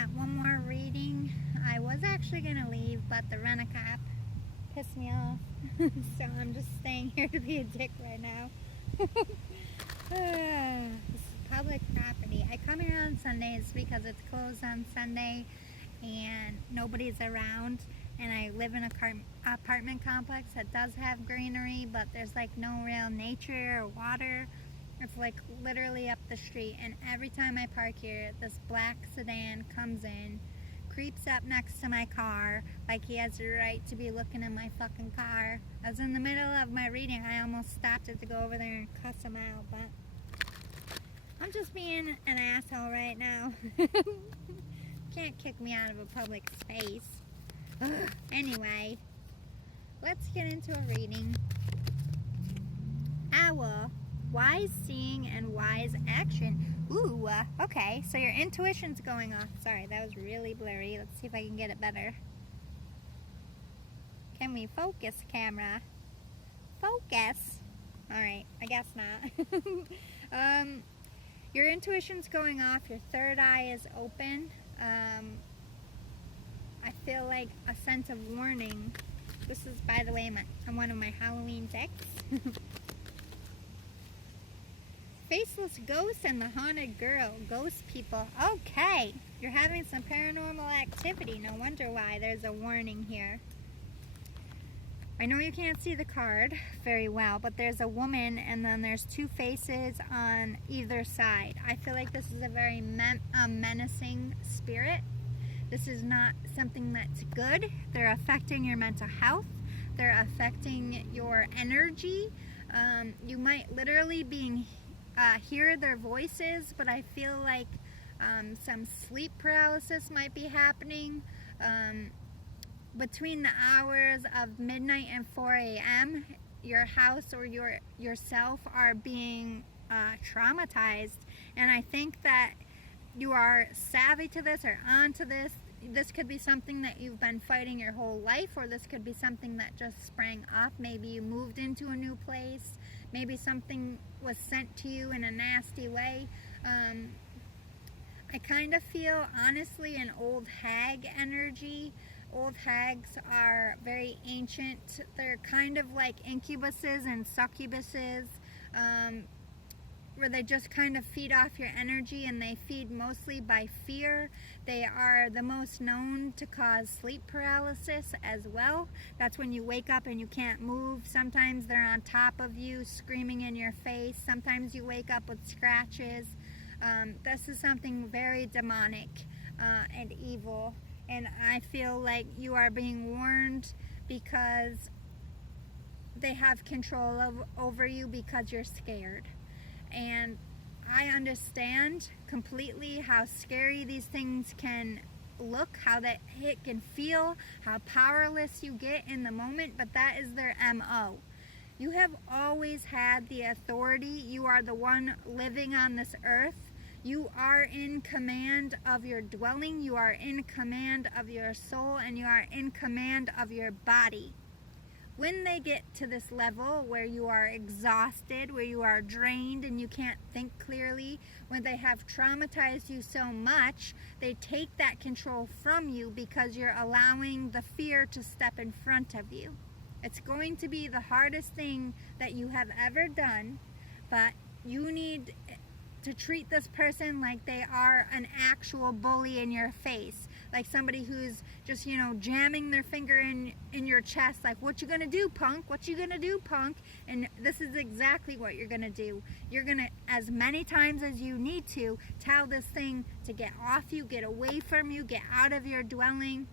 got one more reading. I was actually going to leave, but the rent-a-cop pissed me off. So I'm just staying here to be a dick right now. This is public property. I come here on Sundays because it's closed on Sunday and nobody's around. And I live in an apartment complex that does have greenery, but there's like no real nature or water. It's like literally up the street, and every time I park here, this black sedan comes in, creeps up next to my car like he has the right to be looking in my fucking car. I was in the middle of my reading. I almost stopped it to go over there and cuss him out, but I'm just being an asshole right now. Can't kick me out of a public space. Ugh. Anyway, let's get into a reading. Owl. Wise seeing and wise action. Ooh, okay, so your intuition's going off. Sorry, that was really blurry. Let's see if I can get it better. Can we focus, camera? Focus. Alright, I guess not. Your intuition's going off. Your third eye is open. I feel like a sense of warning. This is, by the way, one of my Halloween decks. Faceless ghost and the haunted girl. Ghost people. Okay. You're having some paranormal activity. No wonder why. There's a warning here. I know you can't see the card very well, but there's a woman and then there's two faces on either side. I feel like this is a very menacing spirit. This is not something that's good. They're affecting your mental health. They're affecting your energy. You might literally hear their voices, but I feel like some sleep paralysis might be happening. Between the hours of midnight and 4 a.m., your house or yourself are being traumatized. And I think that you are savvy to this or onto this. This could be something that you've been fighting your whole life, or this could be something that just sprang up. Maybe you moved into a new place. Maybe something was sent to you in a nasty way. I kind of feel, honestly, an old hag energy. Old hags are very ancient. They're kind of like incubuses and succubuses, where they just kind of feed off your energy, and they feed mostly by fear. They are the most known to cause sleep paralysis as well. That's when you wake up and you can't move. Sometimes they're on top of you, screaming in your face. Sometimes you wake up with scratches. This is something very demonic and evil. And I feel like you are being warned because they have control over you because you're scared. And I understand completely how scary these things can look, how that it can feel, how powerless you get in the moment, but that is their MO. You have always had the authority. You are the one living on this earth. You are in command of your dwelling. You are in command of your soul, and you are in command of your body. When they get to this level where you are exhausted, where you are drained and you can't think clearly, when they have traumatized you so much, they take that control from you because you're allowing the fear to step in front of you. It's going to be the hardest thing that you have ever done, but you need to treat this person like they are an actual bully in your face, like somebody who's just, jamming their finger in your chest, like, what you gonna do, punk? What you gonna do, punk? And this is exactly what you're gonna do. You're gonna, as many times as you need to, tell this thing to get off you, get away from you, get out of your dwelling.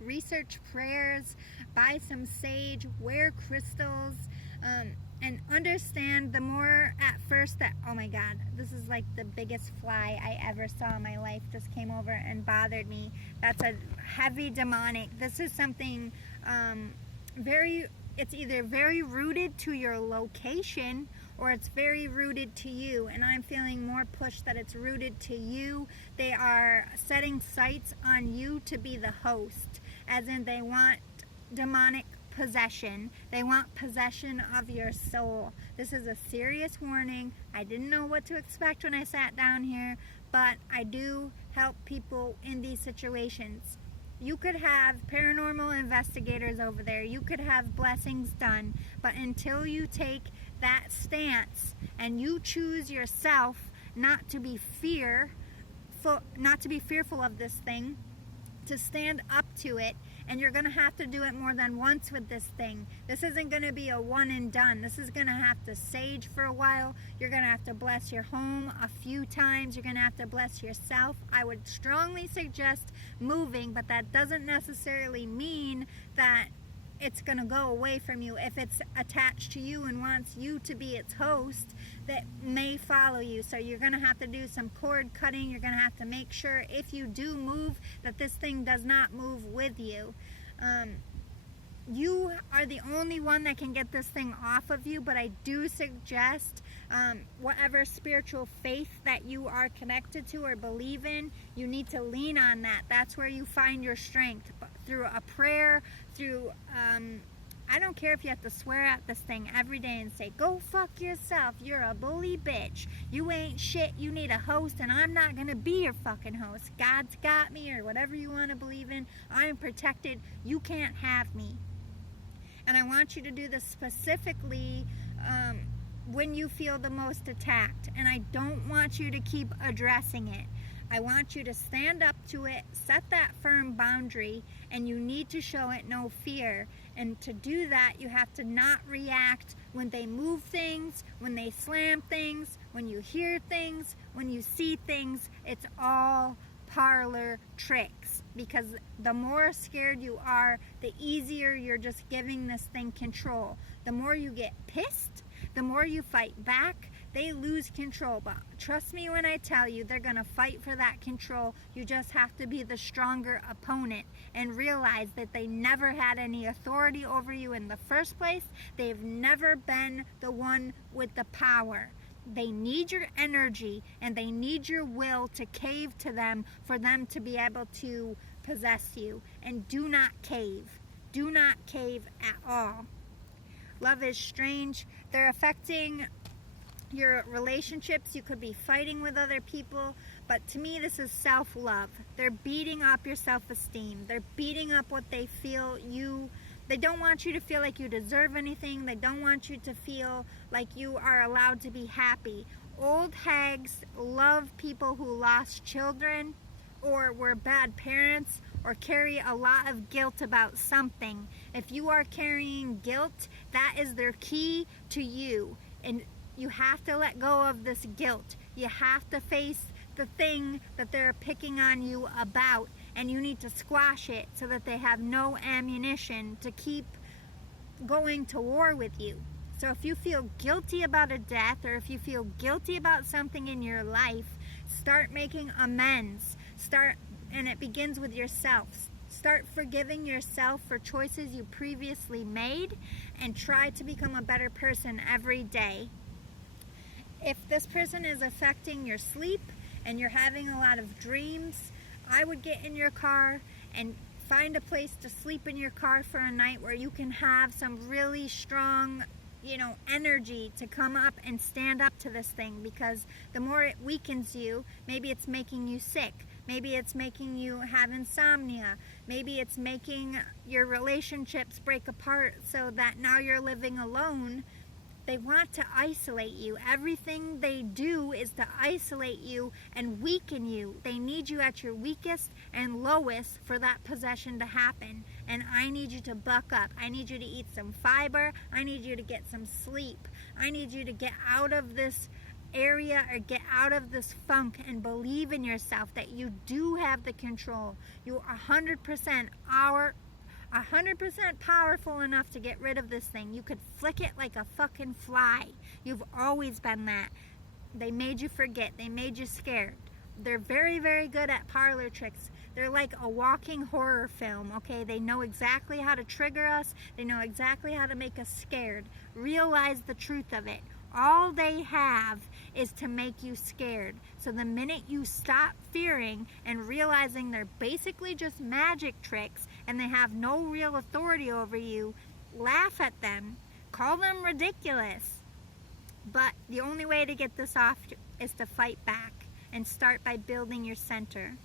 Research prayers, buy some sage, wear crystals, and understand the more at first that, oh my God, this is like the biggest fly I ever saw in my life, just came over and bothered me. That's a heavy demonic. This is something it's either very rooted to your location or it's very rooted to you. And I'm feeling more push that it's rooted to you. They are setting sights on you to be the host, as in they want demonic possession. They want possession of your soul. This is a serious warning. I didn't know what to expect when I sat down here, but I do help people in these situations. You could have paranormal investigators over there, you could have blessings done, but until you take that stance and you choose yourself not to be fearful of this thing, to stand up to it, and you're going to have to do it more than once with this thing. This isn't going to be a one and done. This is going to have to sage for a while. You're going to have to bless your home a few times. You're going to have to bless yourself. I would strongly suggest moving, but that doesn't necessarily mean that it's going to go away from you. If it's attached to you and wants you to be its host, that may follow you. So you're going to have to do some cord cutting. You're going to have to make sure if you do move that this thing does not move with you. You are the only one that can get this thing off of you, but I do suggest whatever spiritual faith that you are connected to or believe in, you need to lean on that. That's where you find your strength, through a prayer, through I don't care if you have to swear at this thing every day and say, go fuck yourself, you're a bully bitch, you ain't shit, you need a host, and I'm not gonna be your fucking host. God's got me, or whatever you want to believe in. I am protected, you can't have me. And I want you to do this specifically when you feel the most attacked. And I don't want you to keep addressing it. I want you to stand up to it, set that firm boundary, and you need to show it no fear. And to do that, you have to not react when they move things, when they slam things, when you hear things, when you see things. It's all parlor tricks, because the more scared you are, the easier you're just giving this thing control. The more you get pissed, the more you fight back, they lose control. But trust me when I tell you, they're gonna fight for that control. You just have to be the stronger opponent and realize that they never had any authority over you in the first place. They've never been the one with the power. They need your energy and they need your will to cave to them for them to be able to possess you. And do not cave. Do not cave at all. Love is strange. They're affecting your relationships. You could be fighting with other people, but to me this is self-love. They're beating up your self-esteem. They're beating up what they feel they don't want you to feel like you deserve anything. They don't want you to feel like you are allowed to be happy. Old hags love people who lost children or were bad parents or carry a lot of guilt about something. If you are carrying guilt, that is their key to you. And you have to let go of this guilt. You have to face the thing that they're picking on you about, and you need to squash it so that they have no ammunition to keep going to war with you. So if you feel guilty about a death, or if you feel guilty about something in your life, start making amends. And it begins with yourself. Start forgiving yourself for choices you previously made, and try to become a better person every day. If this person is affecting your sleep and you're having a lot of dreams, I would get in your car and find a place to sleep in your car for a night where you can have some really strong, energy to come up and stand up to this thing, because the more it weakens you, maybe it's making you sick. Maybe it's making you have insomnia. Maybe it's making your relationships break apart so that now you're living alone. They want to isolate you. Everything they do is to isolate you and weaken you. They need you at your weakest and lowest for that possession to happen. And I need you to buck up. I need you to eat some fiber. I need you to get some sleep. I need you to get out of this area or get out of this funk and believe in yourself that you do have the control. You are 100% 100% powerful enough to get rid of this thing. You could flick it like a fucking fly. You've always been that. They made you forget. They made you scared. They're very, very good at parlor tricks. They're like a walking horror film, okay? They know exactly how to trigger us. They know exactly how to make us scared. Realize the truth of it. All they have is to make you scared. So the minute you stop fearing and realizing they're basically just magic tricks and they have no real authority over you, laugh at them, call them ridiculous. But the only way to get this off is to fight back. and start by building your center.